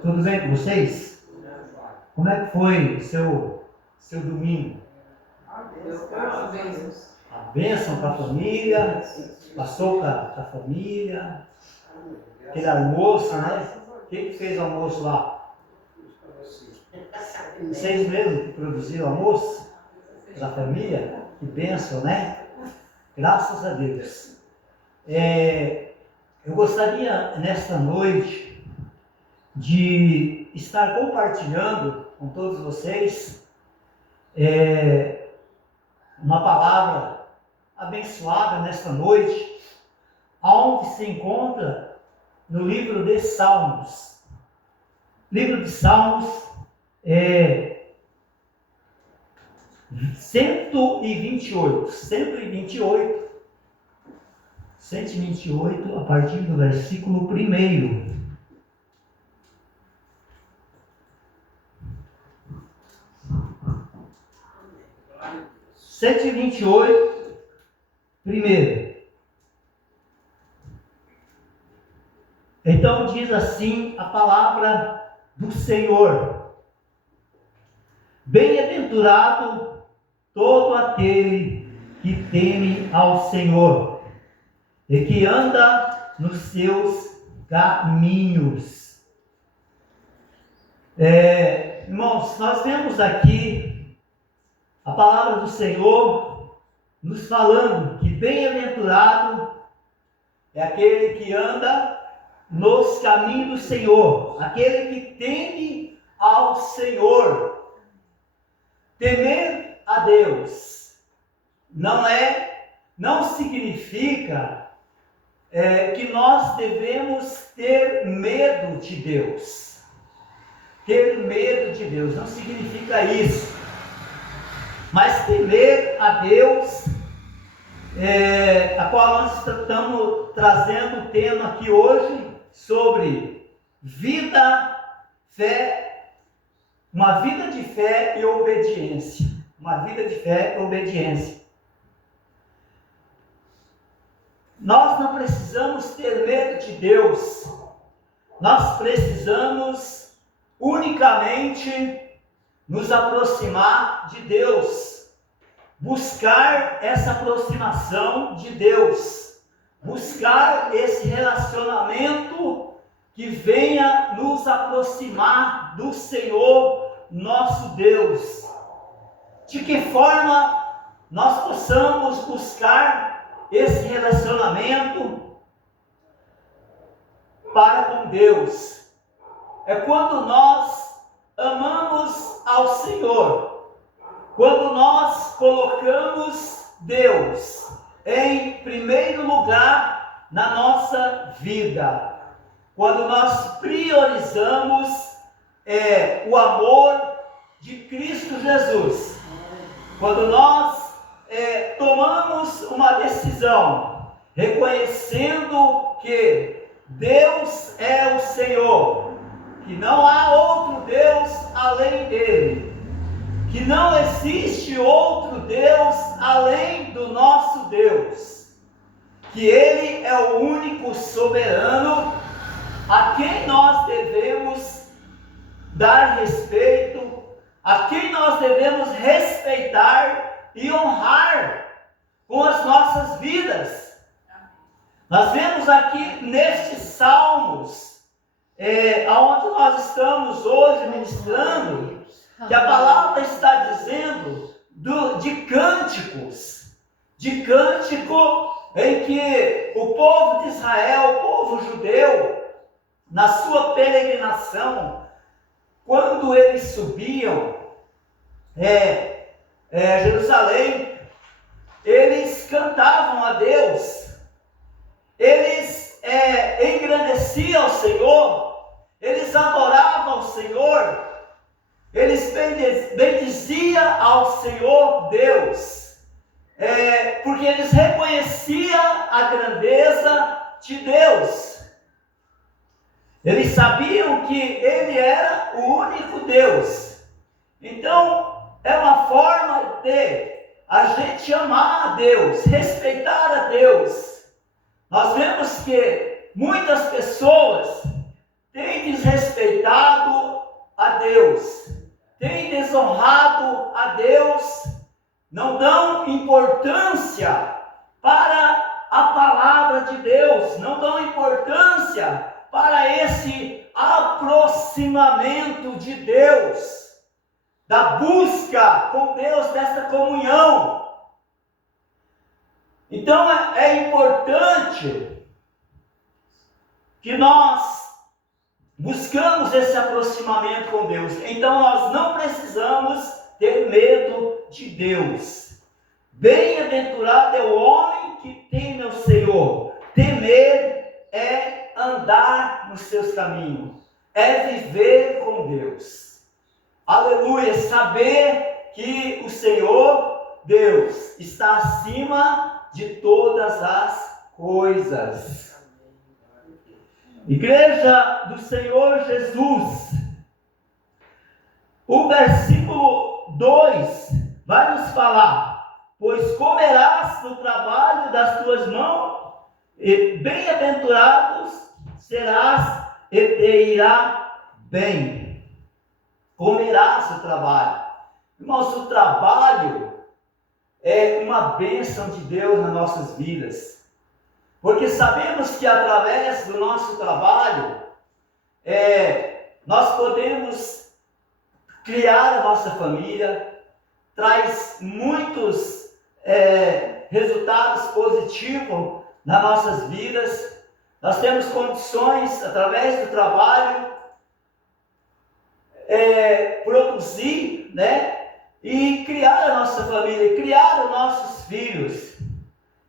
Tudo bem com vocês? Como é que foi o seu domingo? A bênção para a família, passou para a família, aquele almoço, né? Quem que fez o almoço lá? Vocês mesmos que produziram o almoço para a família? Que bênção, né? Graças a Deus. Eu gostaria nesta noite de estar compartilhando com todos vocês uma palavra abençoada nesta noite, aonde se encontra no livro de Salmos. Livro de Salmos 128, a partir do versículo 1. 128, primeiro. Então diz assim a palavra do Senhor: bem-aventurado todo aquele que teme ao Senhor e que anda nos seus caminhos. Irmãos, nós vemos aqui a palavra do Senhor nos falando que bem-aventurado é aquele que anda nos caminhos do Senhor, aquele que teme ao Senhor. Temer a Deus não significa que nós devemos ter medo de Deus. Ter medo de Deus não significa isso. Mas temer a Deus, a qual nós estamos trazendo o tema aqui hoje sobre vida, fé, uma vida de fé e obediência. Uma vida de fé e obediência. Nós não precisamos ter medo de Deus. Nós precisamos unicamente nos aproximar de Deus, buscar essa aproximação de Deus, buscar esse relacionamento que venha nos aproximar do Senhor nosso Deus. De que forma nós possamos buscar esse relacionamento para com Deus? É quando nós amamos ao Senhor, quando nós colocamos Deus em primeiro lugar na nossa vida, quando nós priorizamos o amor de Cristo Jesus, quando nós tomamos uma decisão reconhecendo que Deus é o Senhor, que não há outro Deus além dele, que não existe outro Deus além do nosso Deus, que ele é o único soberano a quem nós devemos dar respeito, a quem nós devemos respeitar e honrar com as nossas vidas. Nós vemos aqui nestes salmos, aonde nós estamos hoje ministrando, que a palavra está dizendo de cânticos, de cântico em que o povo de Israel, o povo judeu, na sua peregrinação, quando eles subiam Jerusalém, eles cantavam a Deus, eles engrandeciam ao Senhor, eles adoravam ao Senhor, eles bendiziam ao Senhor Deus, porque eles reconheciam a grandeza de Deus. Eles sabiam que Ele era o único Deus. Então, é uma forma de a gente amar a Deus, respeitar a Deus. Nós vemos que muitas pessoas têm desrespeitado a Deus, têm desonrado a Deus, não dão importância para a palavra de Deus, não dão importância para esse aproximamento de Deus, da busca com Deus, dessa comunhão. Então é importante que nós buscamos esse aproximamento com Deus. Então nós não precisamos ter medo de Deus. Bem-aventurado é o homem que teme ao Senhor. Temer é andar nos seus caminhos, é viver com Deus. Aleluia! Saber que o Senhor, Deus, está acima de todas as coisas. Igreja do Senhor Jesus, o versículo 2 vai nos falar: pois comerás no trabalho das tuas mãos, e bem-aventurados serás e te irá bem. Comerás o trabalho. Irmãos, o trabalho é uma bênção de Deus nas nossas vidas. Porque sabemos que através do nosso trabalho, nós podemos criar a nossa família, traz muitos resultados positivos nas nossas vidas. Nós temos condições, através do trabalho, produzir, e criar a nossa família, criar os nossos filhos.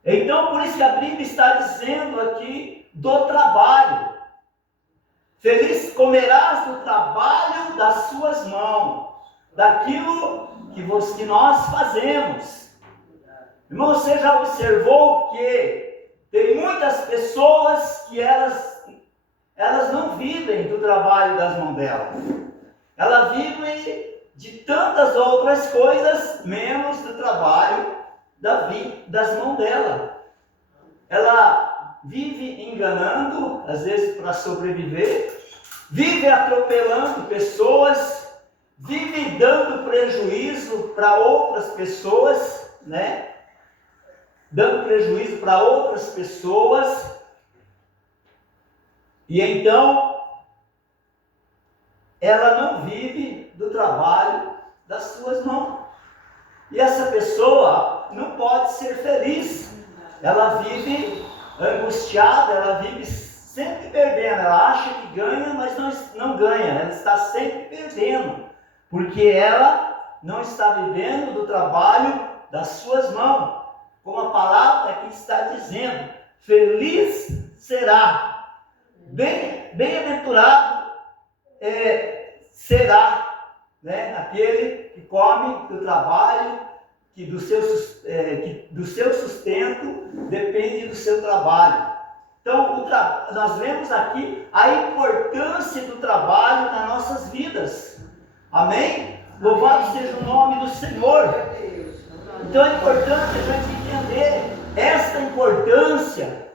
Então, por isso que a Bíblia está dizendo aqui do trabalho. Feliz comerás do trabalho das suas mãos, daquilo que nós fazemos. Irmão, você já observou que tem muitas pessoas que elas não vivem do trabalho das mãos delas. Elas vivem de tantas outras coisas, menos do trabalho das mãos dela. Ela vive enganando, às vezes para sobreviver, vive atropelando pessoas, vive dando prejuízo para outras pessoas, dando prejuízo para outras pessoas, e então ela não vive do trabalho das suas mãos. E essa pessoa não pode ser feliz. Ela vive angustiada, ela vive sempre perdendo. Ela acha que ganha, mas não ganha. Ela está sempre perdendo, porque ela não está vivendo do trabalho das suas mãos. Como a palavra aqui está dizendo, feliz será, bem-aventurado será, aquele que come do trabalho, que do seu sustento depende do seu trabalho. Então, nós vemos aqui a importância do trabalho nas nossas vidas. Amém? Louvado seja o nome do Senhor. Então é importante a gente entender esta importância,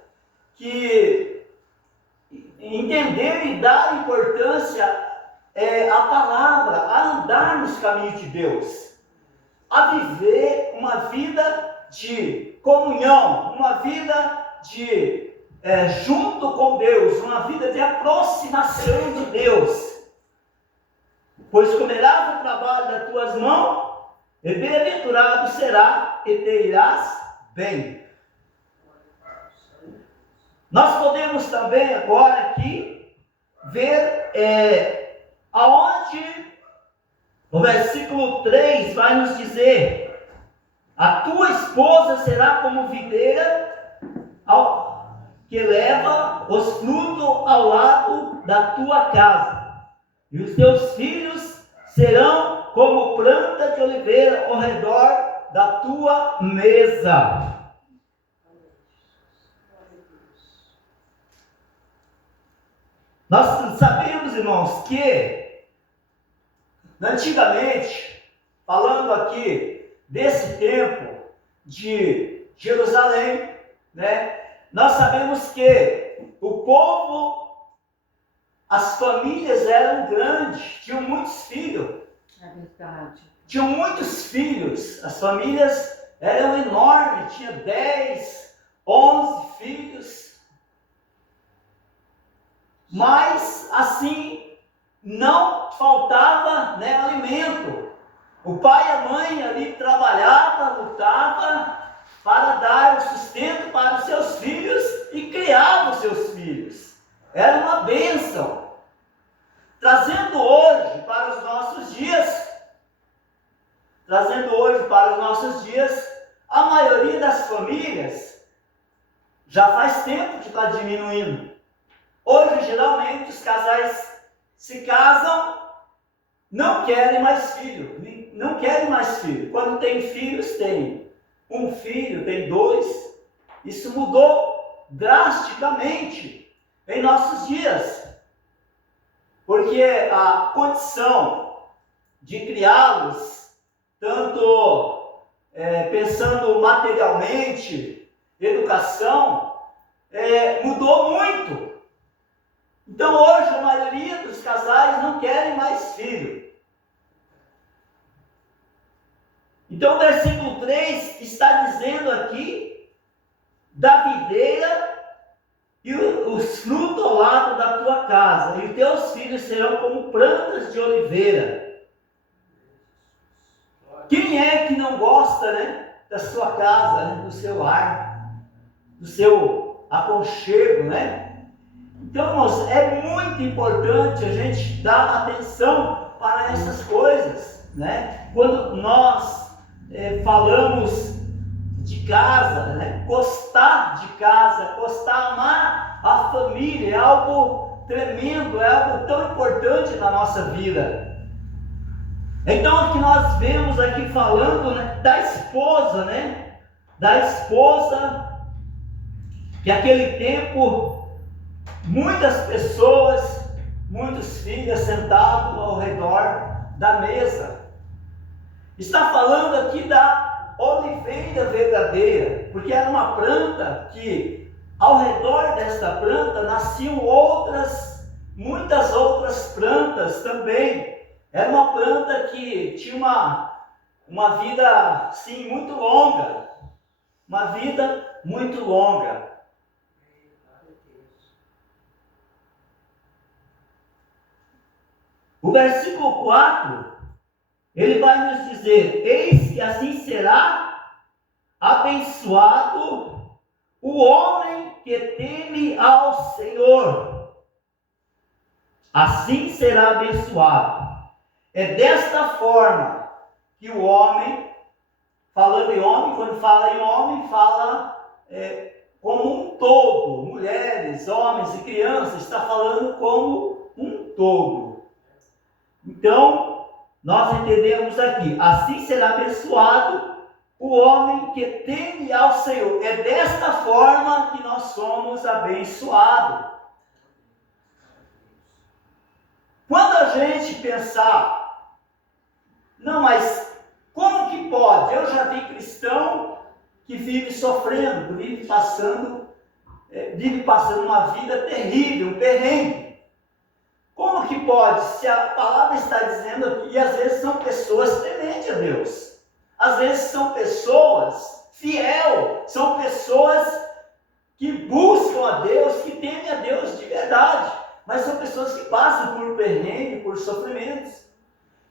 entender e dar importância à palavra, a andar nos caminhos de Deus, a viver uma vida de comunhão, uma vida de junto com Deus, uma vida de aproximação de Deus. Pois comerás o trabalho das tuas mãos, e bem-aventurado será e te irás bem. Nós podemos também agora aqui ver aonde o versículo 3 vai nos dizer: a tua esposa será como videira que leva os frutos ao lado da tua casa, e os teus filhos serão como planta de oliveira ao redor da tua mesa. Nós sabemos, irmãos, que antigamente, falando aqui desse tempo de Jerusalém, nós sabemos que o povo, as famílias eram grandes. grande, tinham muitos filhos. É verdade. Tinham muitos filhos, as famílias eram enormes, tinha 10, 11 filhos. Mas assim, não faltava, né, alimento. O pai e a mãe ali trabalhava, lutava para dar o sustento para os seus filhos e criava os seus filhos. Era uma bênção. Trazendo hoje para os nossos dias, a maioria das famílias já faz tempo que está diminuindo. Hoje, geralmente, os casais se casam, não querem mais filho. Quando tem filhos, tem um filho, tem 2. Isso mudou drasticamente em nossos dias. Porque a condição de criá-los, tanto pensando materialmente, educação, mudou muito. Então hoje a maioria dos casais não querem mais filho. Então o versículo 3 está dizendo aqui da videira e os frutos ao lado da tua casa, e teus filhos serão como plantas de oliveira. Quem é que não gosta, né, da sua casa, né, do seu lar, do seu aconchego, né? Então, irmãos, é muito importante a gente dar atenção para essas coisas, né? Quando nós falamos de casa, né? Gostar de casa, amar a família, é algo tremendo, é algo tão importante na nossa vida. Então aqui nós vemos aqui falando, né, da esposa, né? Da esposa, que naquele tempo muitas pessoas, muitos filhos sentados ao redor da mesa. Está falando aqui da oliveira verdadeira, porque era uma planta que ao redor desta planta nasciam muitas outras plantas também. Era uma planta que tinha uma vida, sim, muito longa. Uma vida muito longa. O versículo 4, ele vai nos dizer: eis que assim será abençoado o homem que teme ao Senhor. Assim será abençoado. É desta forma que o homem, falando em homem, quando fala em homem, fala como um todo. Mulheres, homens e crianças, está falando como um todo. Então, nós entendemos aqui: assim será abençoado o homem que teme ao Senhor. É desta forma que nós somos abençoados. Quando a gente pensar, não, mas como que pode? Eu já vi cristão que vive sofrendo, vive passando uma vida terrível, um perrengue. Como que pode? Se a palavra está dizendo aqui, e às vezes são pessoas tementes a Deus, às vezes são pessoas fiel, são pessoas que buscam a Deus, que temem a Deus de verdade, mas são pessoas que passam por perrengue, por sofrimentos.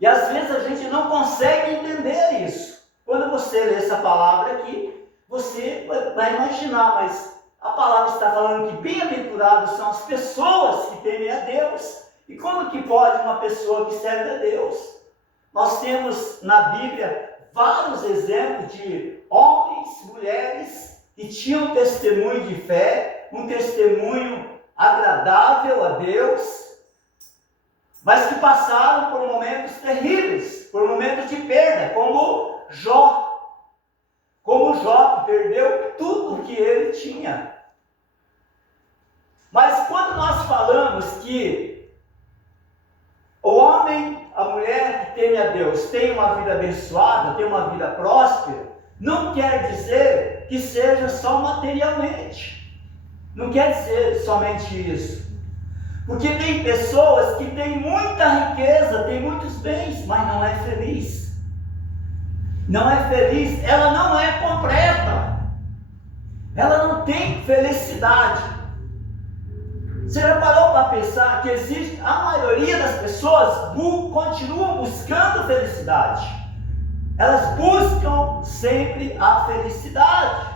E às vezes a gente não consegue entender isso. Quando você lê essa palavra aqui, você vai imaginar, mas a palavra está falando que bem-aventurados são as pessoas que temem a Deus. E como que pode uma pessoa que serve a Deus? Nós temos na Bíblia vários exemplos de homens, mulheres que tinham testemunho de fé, um testemunho agradável a Deus, mas que passaram por momentos terríveis, por momentos de perda, como Jó, que perdeu tudo que ele tinha. Mas quando nós falamos que o homem, a mulher que teme a Deus tem uma vida abençoada, tem uma vida próspera, não quer dizer que seja só materialmente. Não quer dizer somente isso. Porque tem pessoas que têm muita riqueza, têm muitos bens, mas não é feliz. Não é feliz, ela não é completa. Ela não tem felicidade. Você já parou para pensar que existe, a maioria das pessoas continuam buscando felicidade. Elas buscam sempre a felicidade.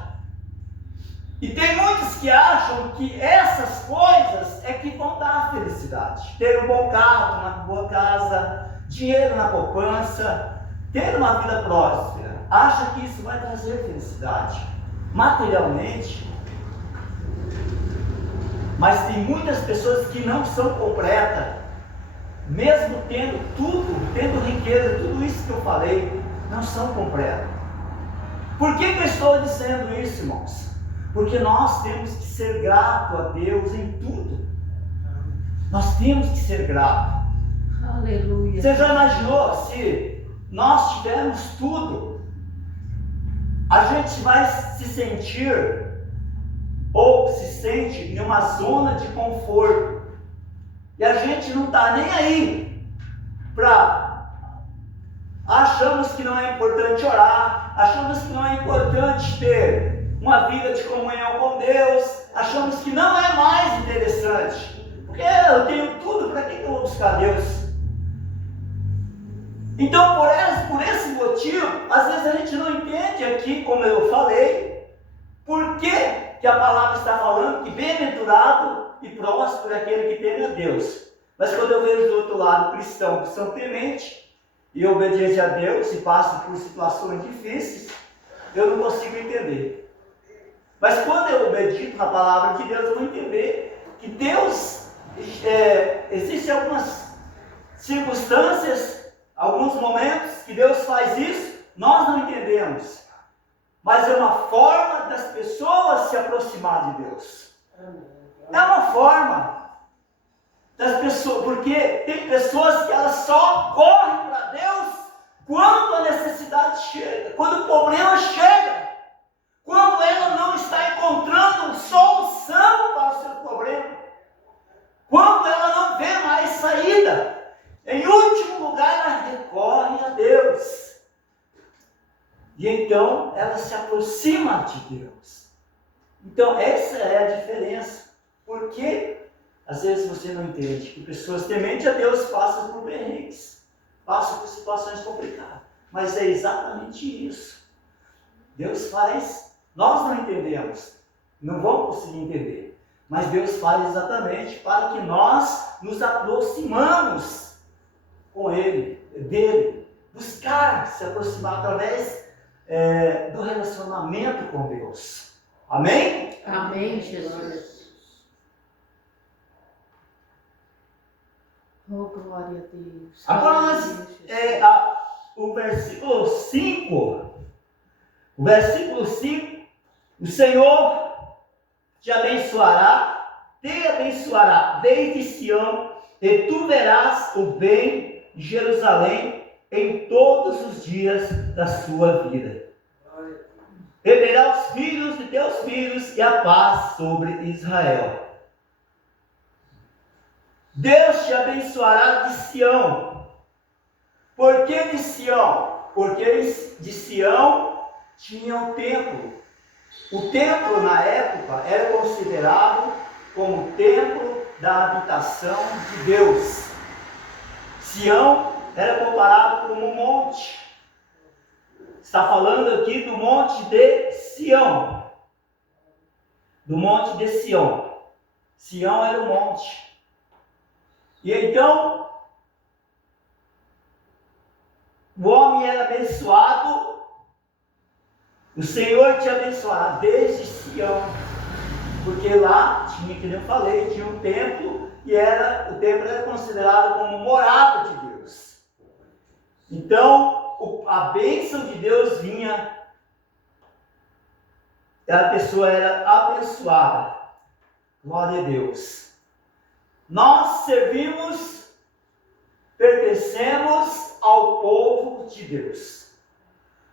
E tem muitos que acham que essas coisas é que vão dar a felicidade. Ter um bom carro, uma boa casa, dinheiro na poupança, ter uma vida próspera. Acha que isso vai trazer felicidade materialmente. Mas tem muitas pessoas que não são completas, mesmo tendo tudo, tendo riqueza, tudo isso que eu falei, não são completas. Por que eu estou dizendo isso, irmãos? Porque nós temos que ser gratos a Deus em tudo. Nós temos que ser gratos. Aleluia. Você já imaginou se nós tivermos tudo, a gente vai se sentir ou se sente em uma zona de conforto e a gente não está nem aí achamos que não é importante orar, achamos que não é importante ter uma vida de comunhão com Deus, achamos que não é mais interessante, porque eu tenho tudo, para que eu vou buscar Deus? Então, por esse motivo, às vezes a gente não entende aqui, como eu falei, por que a palavra está falando que bem-aventurado e próspero é aquele que teme a Deus. Mas quando eu vejo do outro lado cristãos que são tementes e obedientes a Deus e passam por situações difíceis, eu não consigo entender. Mas quando eu medito na palavra de Deus, eu vou entender que Deus, existem algumas circunstâncias, alguns momentos que Deus faz isso, nós não entendemos. Mas é uma forma das pessoas se aproximar de Deus. É uma forma das pessoas, porque tem pessoas que elas só correm para Deus quando a necessidade chega, quando o problema chega, quando ela não está encontrando solução para o seu problema, quando ela não vê mais saída. Em último lugar, ela recorre a Deus. E então ela se aproxima de Deus. Então essa é a diferença. Porque às vezes você não entende que pessoas tementes a Deus passam por perrengues, passam por situações complicadas. Mas é exatamente isso. Deus faz, nós não entendemos, não vamos conseguir entender. Mas Deus faz exatamente para que nós nos aproximamos com Ele, dele. Buscar se aproximar através do relacionamento com Deus. Amém? Amém, Jesus. Oh, glória a Deus. Agora o versículo 5. O versículo 5. O Senhor te abençoará desde Sião, e tu verás o bem de Jerusalém em todos os dias da sua vida. E verá os filhos de teus filhos e a paz sobre Israel. Deus te abençoará de Sião. Por que de Sião? Porque de Sião tinha um templo. O templo na época era considerado como o templo da habitação de Deus. Sião era comparado como um monte. Está falando aqui do monte de Sião. Do monte de Sião. Sião era o monte. E então, o homem era abençoado. O Senhor te abençoará desde Sião. Porque lá tinha, que eu falei, tinha um templo. E o templo era considerado como morada de Deus. Então, a bênção de Deus vinha, a pessoa era abençoada. Glória a Deus. Nós pertencemos ao povo de Deus.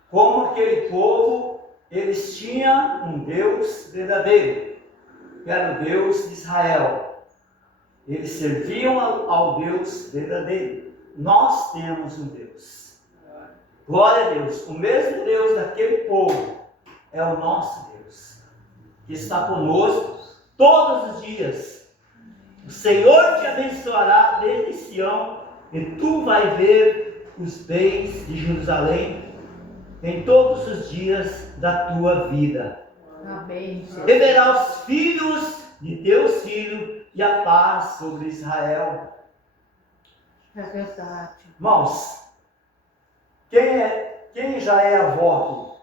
Como aquele povo, eles tinham um Deus verdadeiro, que era o Deus de Israel. Eles serviam ao Deus verdadeiro. Nós temos um Deus. Glória a Deus. O mesmo Deus daquele povo é o nosso Deus, que está conosco todos os dias. O Senhor te abençoará desde Sião, e tu vai ver os bens de Jerusalém em todos os dias da tua vida. Amém, Jesus. E verá os filhos de teus filhos e a paz sobre Israel. É verdade. Irmãos, quem já é avó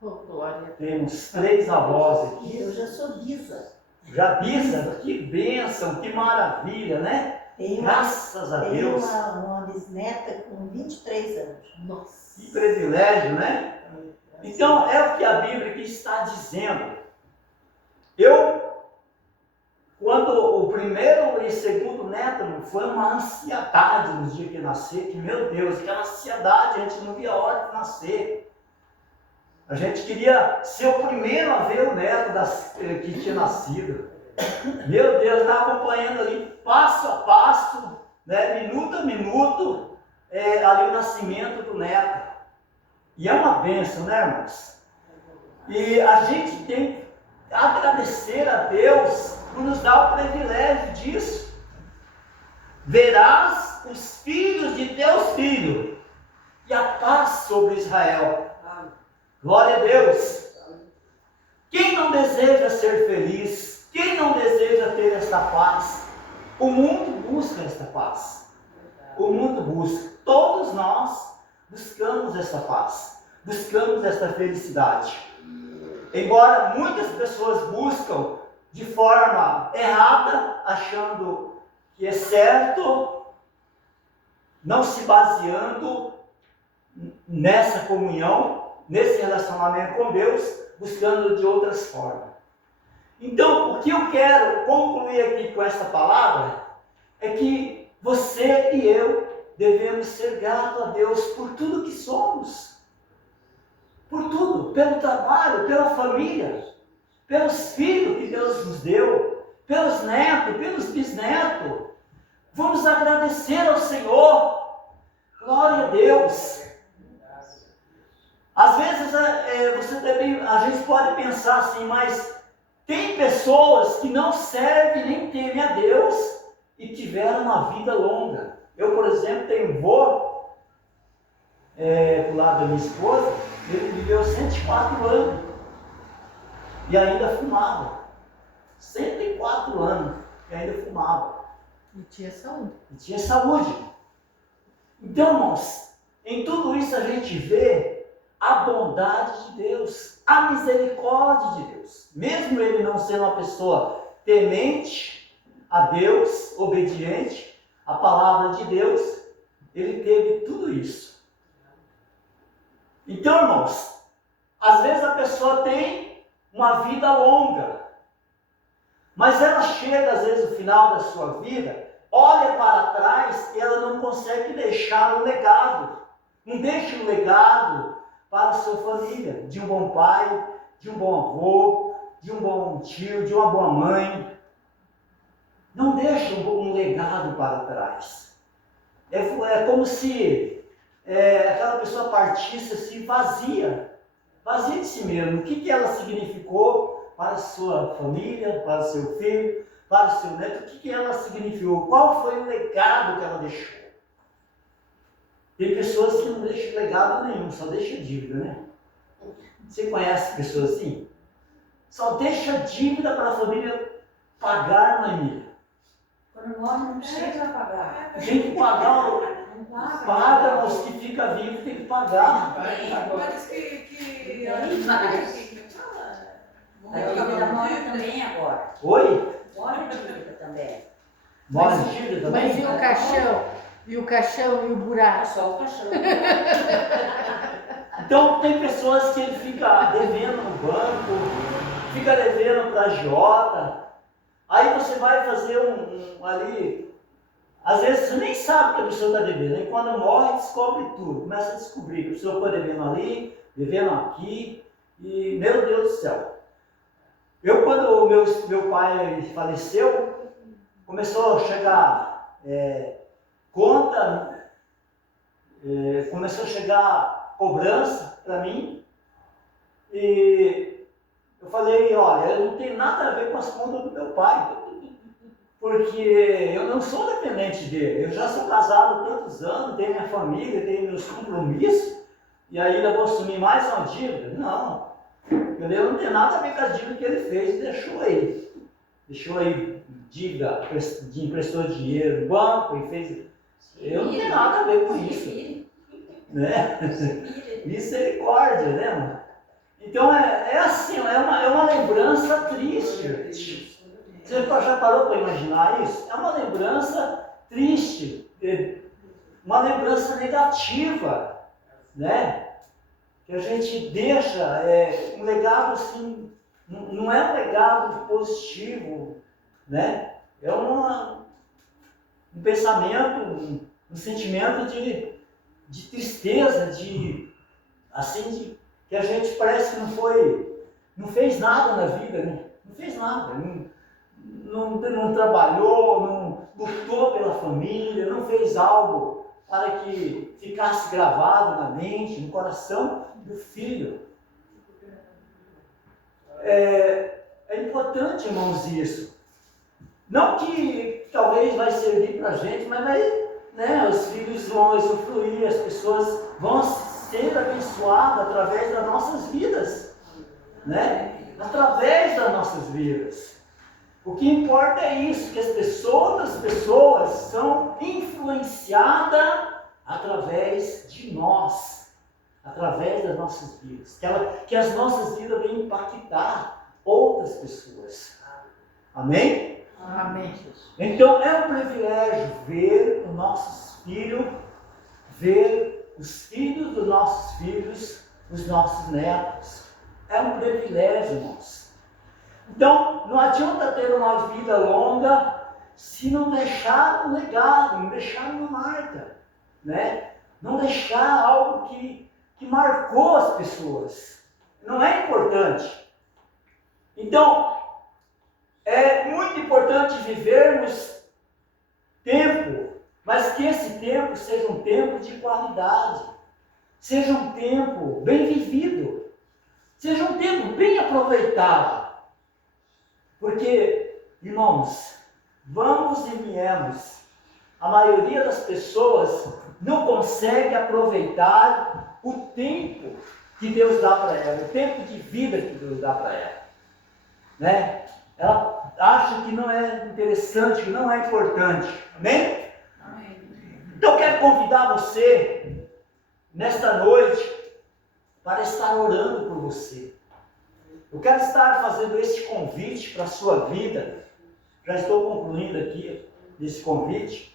aqui? Oh, glória a Deus. Temos 3 avós aqui. Eu já sou bisa. Já bisa, que bênção, que maravilha, né? Graças a Deus. Uma bisneta com 23 anos. Nossa. Que privilégio, né? Então, é o que a Bíblia aqui está dizendo. Quando o primeiro e segundo neto, foi uma ansiedade nos dias que nascer, que, meu Deus, aquela ansiedade, a gente não via a hora de nascer. A gente queria ser o primeiro a ver o neto que tinha nascido. Meu Deus, estava acompanhando ali, passo a passo, né, minuto a minuto, ali o nascimento do neto. E é uma bênção, né, irmãos? E a gente tem que agradecer a Deus por nos dar o privilégio disso. Verás os filhos de teus filhos e a paz sobre Israel. Glória a Deus. Quem não deseja ser feliz? Quem não deseja ter esta paz? O mundo busca esta paz. O mundo busca. Todos nós buscamos esta paz. Buscamos esta felicidade. Embora muitas pessoas buscam de forma errada, achando que é certo, não se baseando nessa comunhão, nesse relacionamento com Deus, buscando de outras formas. Então, o que eu quero concluir aqui com essa palavra é que você e eu devemos ser gratos a Deus por tudo que somos. Por tudo, pelo trabalho, pela família, pelos filhos que Deus nos deu, pelos netos, pelos bisnetos. Vamos agradecer ao Senhor. Glória a Deus. Às vezes a gente pode pensar assim, mas tem pessoas que não servem nem temem a Deus e tiveram uma vida longa. Eu, por exemplo, tenho um vô, do lado da minha esposa, ele viveu 104 anos e ainda fumava. 104 anos e ainda fumava. E tinha saúde. E tinha saúde. Então, irmãos, em tudo isso a gente vê a bondade de Deus, a misericórdia de Deus. Mesmo ele não sendo uma pessoa temente a Deus, obediente à palavra de Deus, ele teve tudo isso. Então, irmãos, às vezes a pessoa tem uma vida longa, mas ela chega, às vezes, no final da sua vida, olha para trás e ela não consegue deixar um legado. Não deixa um legado para a sua família, de um bom pai, de um bom avô, de um bom tio, de uma boa mãe. Não deixa um legado para trás. É como se aquela pessoa partisse assim vazia de si mesma. O que ela significou para a sua família, para o seu filho, para o seu neto? O que ela significou? Qual foi o legado que ela deixou? Tem pessoas que não deixam legado nenhum, só deixa dívida, né? Você conhece pessoas assim? Só deixa dívida para a família pagar, Maíra. Quando morre não precisa pagar. Tem que pagar, paga, os que ficam vivos tem que pagar. Parece que A dívida morre também agora. Oi? Morre a dívida também. Morre dívida também? Mas e o caixão? E o caixão e o É buraco? só o cachorro. Então tem pessoas que ele fica devendo no banco, fica devendo para a agiota. Aí você vai fazer ali, às vezes você nem sabe que a pessoa está devendo. Aí quando morre, descobre tudo. Começa a descobrir que a pessoa foi devendo ali, devendo aqui. E, meu Deus do céu. Quando o meu pai faleceu, começou a chegar conta, começou a chegar cobrança para mim, e eu falei, olha, eu não tenho nada a ver com as contas do meu pai, porque eu não sou dependente dele, eu já sou casado há tantos anos, tenho minha família, tenho meus compromissos, e ainda vou assumir mais uma dívida? Não, eu não tenho nada a ver com as dívidas que ele fez e deixou aí dívida, emprestou dinheiro no banco e fez, eu não tenho nada a ver com isso, né? Misericórdia, né, mano? Então é assim, é uma lembrança triste. Você já parou para imaginar isso? É uma lembrança triste, uma lembrança negativa, né? Que a gente deixa um legado assim, não é um legado positivo, né? É um pensamento, um sentimento de tristeza, que a gente parece que não fez nada na vida, né? Não fez nada, não trabalhou, não lutou pela família, não fez algo para que ficasse gravado na mente, no coração do filho. É importante, irmãos, isso. Não que talvez vai servir para a gente, mas né, os filhos vão usufruir, as pessoas vão ser abençoadas através das nossas vidas, né? Através das nossas vidas. O que importa é isso, que as pessoas são influenciadas através de nós, através das nossas vidas, que as nossas vidas vão impactar outras pessoas. Amém? Amém. Então é um privilégio ver os nossos filhos, ver os filhos dos nossos filhos, os nossos netos. É um privilégio, irmãos. Então, não adianta ter uma vida longa se não deixar um legado, não deixar uma marca, né? Não deixar algo que marcou as pessoas. Não é importante. Então, é muito importante vivermos tempo, mas que esse tempo seja um tempo de qualidade, seja um tempo bem vivido, seja um tempo bem aproveitado. Porque, irmãos, vamos e viemos, a maioria das pessoas não consegue aproveitar o tempo que Deus dá para ela, o tempo de vida que Deus dá para ela, né? Ela acha que não é interessante, que não é importante, amém? Amém. Então eu quero convidar você, nesta noite, para estar orando por você. Eu quero estar fazendo esse convite para a sua vida. Já estou concluindo aqui esse convite,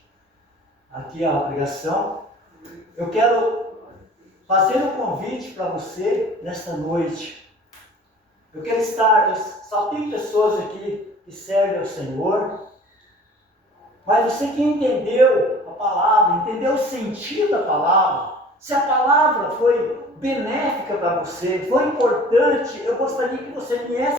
aqui a pregação. Eu quero fazer um convite para você nesta noite. Eu quero estar, só tem pessoas aqui que servem ao Senhor, mas você que entendeu a palavra, entendeu o sentido da palavra, se a palavra foi benéfica para você, foi importante, eu gostaria que você viesse